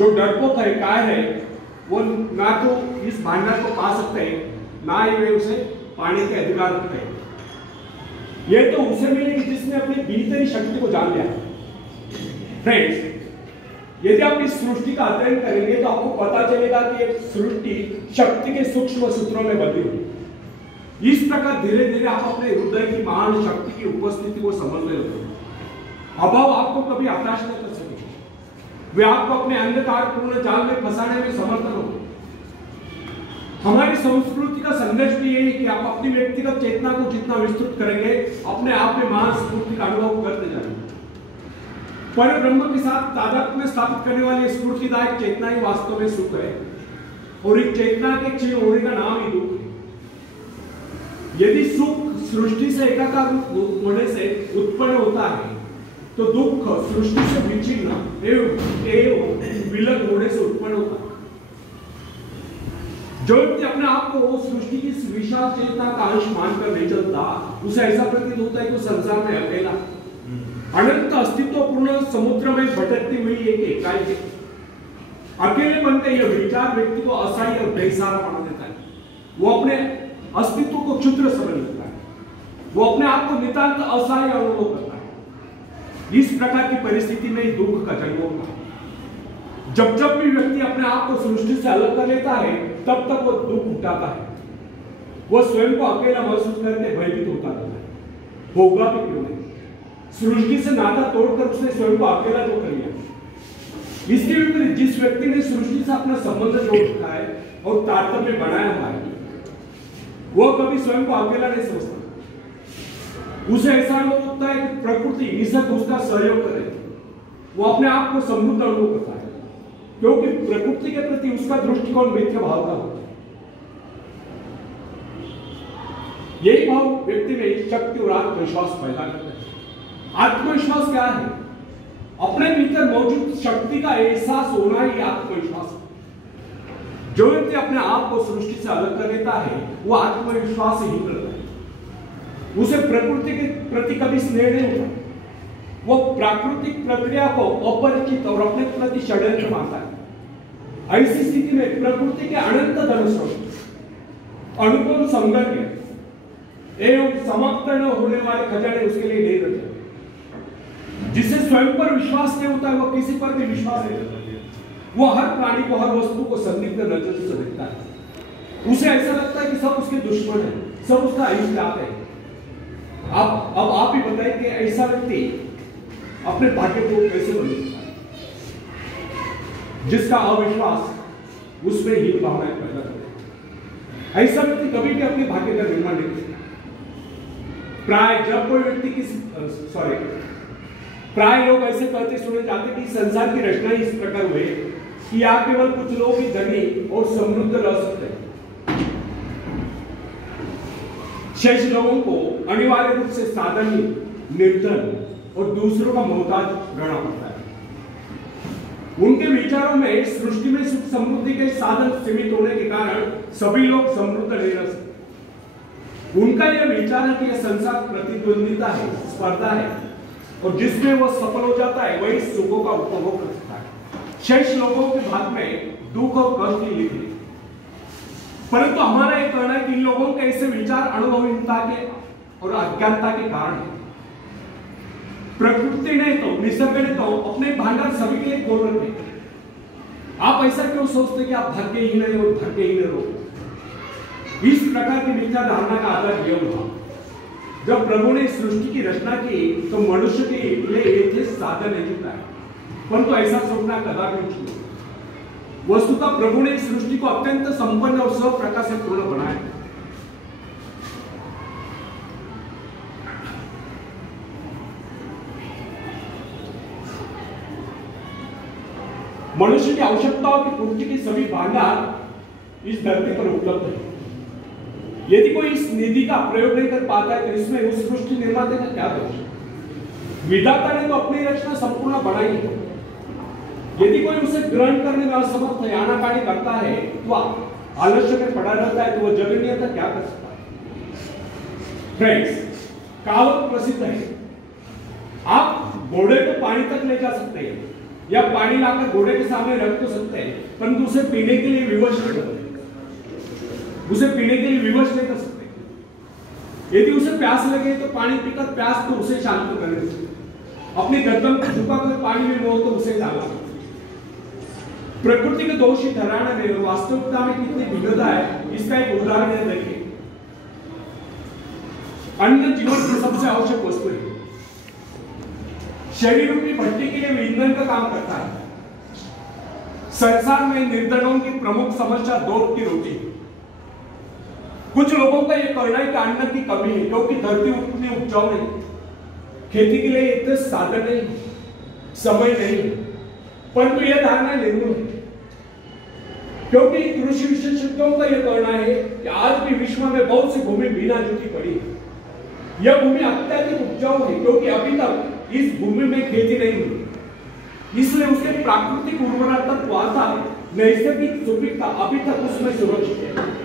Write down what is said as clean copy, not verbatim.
जो डरपोक है काय है वो ना तो इस भांडार को पा सकते हैं, ना ही वे उसे पाने के अधिकार रखते हैं। ये तो उसे मिलेगी जिसने अपनी भीतरी शक्ति को जान लिया। फ्रेंड्स, यदि आप इस सृष्टि का अध्ययन करेंगे तो आपको पता चलेगा कि ये सृष्टि शक्ति के सूक्ष्म सूत्रों में बंधी हुई। इस प्रकार धीरे धीरे आप अपने हृदय की महान शक्ति की उपस्थिति को समझने लगते हैं। अभाव आपको कभी हताश नहीं कर सकेगा, वे आपको अपने अंधकार पूर्ण जाल में फंसाने में समर्थ होंगे। हमारी संस्कृति का संदेश भी यही है कि आप अपनी व्यक्तिगत चेतना को जितना विस्तृत करेंगे, अपने आप में महान स्फूर्ति का अनुभव करते जाएंगे। पर ब्रह्म के साथ तादात्म्य में स्थापित करने वाली स्फूर्तिदायक चेतना ही वास्तव में सुख है, और इस चेतना के क्षीण होने का नाम ही दुख है। यदि सुख सृष्टि से एकाकार होने से उत्पन्न होता है, तो दुख सृष्टि से विच्छिन्न एवं विलग होने से उत्पन्न होता है। जो व्यक्ति अपने आप को सृष्टि की विशाल चेतना का अंश मानकर नहीं चलता, उसे ऐसा प्रतीत होता है कि संसार में अकेला अनंत अस्तित्वपूर्ण समुद्र में भटकती हुई एक इकाई है। अकेलेपन का यह विचार व्यक्ति को असहाय और बेसहारा बना देता है। वो अपने अस्तित्व को क्षुद्र समझ लेता है, वो अपने आप को नितांत असहाय अनुभव करता है। इस प्रकार की परिस्थिति में ही दुख का जन्म होता है। जब जब भी व्यक्ति अपने आप को सृष्टि से अलग कर लेता है, तब तक वो दुख उठाता है। वो स्वयं को अकेला महसूस करके भयभीत होता रहता है। होगा भी क्यों नहीं, सृष्टि से नाता तोड़कर उसने स्वयं को अकेला जो कर लिया। इसके विपरीत जिस व्यक्ति ने सृष्टि से अपना संबंध जोड़ रखा है और तारतम्य बनाया हुआ है, वो कभी स्वयं को अकेला नहीं समझता। उसे ऐसा अनुभव होता है कि प्रकृति निसर्ग उसका सहयोग करे। वो अपने आप को समृद्ध अनुभव करता है, क्योंकि प्रकृति के प्रति उसका दृष्टिकोण मित्र भाव का होता है। यही भाव व्यक्ति में शक्ति और आत्मविश्वास पैदा करता है। आत्मविश्वास क्या है? अपने भीतर मौजूद शक्ति का एहसास होना ही आत्मविश्वास है। जो व्यक्ति अपने आप को सृष्टि से अलग कर लेता है, वो आत्मविश्वास ही करता है। उसे प्रकृति के प्रति कभी स्नेह नहीं होता। वो प्राकृतिक प्रक्रिया को अपरिचित और अपने प्रति षड्यंत्र मानता है। ऐसी स्थिति में प्रकृति के अनंत धनस्रोत, अनुपम सौंदर्य एवं समाप्त न होने वाले खजाने उसके लिए नहीं रहते। जिसे स्वयं पर विश्वास नहीं होता है, वो किसी पर भी विश्वास नहीं करता। वो हर प्राणी को, हर वस्तु को संदिग्ध नजर से देखता है। उसे ऐसा लगता है कि सब उसके दुश्मन है, सब उसका अहिष्ट है। अब आप ही बताइए कि ऐसा व्यक्ति अपने भाग्य को कैसे बदल सकता है, जिसका अविश्वास उसमें ही भावनाएं पैदा करता है। ऐसा व्यक्ति कभी भी अपने भाग्य का निर्माण नहीं करता। प्राय लोग ऐसे कहते सुने जाते कि संसार की रचना ही इस प्रकार हुई कि यहाँ केवल कुछ लोग ही धनी और समृद्ध रह सकते हैं। शेष लोगों को अनिवार्य रूप से साधन, निर्धन और दूसरों का मोहताज रहना पड़ता है। उनके विचारों में सृष्टि में सुख समृद्धि के साधन सीमित होने के कारण सभी लोग समृद्ध नहीं रह सकते। उनका यह विचार है कि यह संसार प्रतिद्वंदिता है, स्पर्धा है, और जिसमें वह सफल हो जाता है वही सुखों का उपभोग कर सकता है। शेष लोगों के भाग में दुख और कष्ट ही लिखे। परंतु हमारा यह कहना है कि इन लोगों के ऐसे विचार अनुभवहीनता के और अज्ञानता के कारण है। प्रकृति ने तो, निसर्ग ने तो अपने भांडार सभी के लिए खोल रखे। आप ऐसा क्यों सोचते कि आप भाग्यहीन है और भाग्यहीन लोग? इस प्रकार की मिथ्या धारणा का आधार यह हुआ, जब प्रभु ने सृष्टि की रचना की तो मनुष्य के लिए साधन नहीं था, परंतु ऐसा सोचना कदापि नहीं छूटा। वस्तुतः प्रभु ने सृष्टि को अत्यंत संपन्न और सब प्रकार से पूर्ण बनाया। मनुष्य की आवश्यकताओं की पूर्ति की सभी भांडार इस धरती पर उपलब्ध है। यदि कोई इस निधि का प्रयोग नहीं कर पाता है तो इसमें उस सृष्टि निर्माता का क्या दोष? विधाता ने तो अपनी रचना संपूर्ण बनाई है। यदि कोई उसे ग्रहण करने में असमर्थ है, आनाकानी करता है, तो आलस्य में पड़ा रहता है, तो वह जगन्यता क्या कर सकता है? फ्रेंड्स, कहावत प्रसिद्ध है, आप घोड़े को पानी तक ले जा सकते हैं, या पानी लाकर घोड़े के सामने रख तो सकते हैं, परंतु उसे पीने के लिए विवश नहीं कर सकते, उसे पीने के लिए विवश नहीं कर सकते। यदि उसे प्यास लगे तो पानी पीकर प्यास तो उसे शांत करने सकते, अपनी गर्दन को झुकाकर पानी में मोह तो उसे डाला। प्रकृति के दोष ही ठहराना नहीं और वास्तविकता में कितनी भिन्नता है इसका एक उदाहरण देखिए। अन्न जीवन की सबसे आवश्यक वस्तु है। शरीर रूपी भट्टी के लिए ईंधन का काम करता है। संसार में निर्धनों की प्रमुख समस्या दो की रोटी। कुछ लोगों का यह कहना है कि अन्न की कमी है क्योंकि धरती उतनी उपजाऊ नहीं, खेती के लिए इतने साधन नहीं, समय नहीं, परंतु यह धारणा निर्मूल है क्योंकि कृषि विशेषज्ञों का यह कहना है कि आज भी विश्व में बहुत सी भूमि बिना जोती पड़ी है। यह भूमि अत्यधिक उपजाऊ है क्योंकि अभी तक इस भूमि में खेती नहीं हुई, इसलिए उसके प्राकृतिक उर्वरा तत्व आता नैसर्गिक सुपीकता अभी तक उसमें सुरक्षित है।